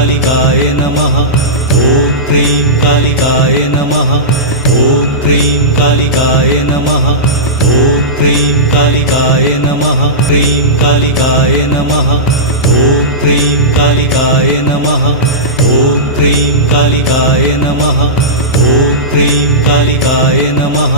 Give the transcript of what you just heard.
कालिकाय नमः। ॐ क्रीं कालिकाय नमः। ॐ क्रीं कालिकाय नमः। ॐ क्रीं कालिकाय नमः। क्रीं कालिकाय नमः। ॐ क्रीं कालिकाय नमः। ॐ क्रीं कालिकाय नमः। ॐ क्रीं कालिकाय नमः।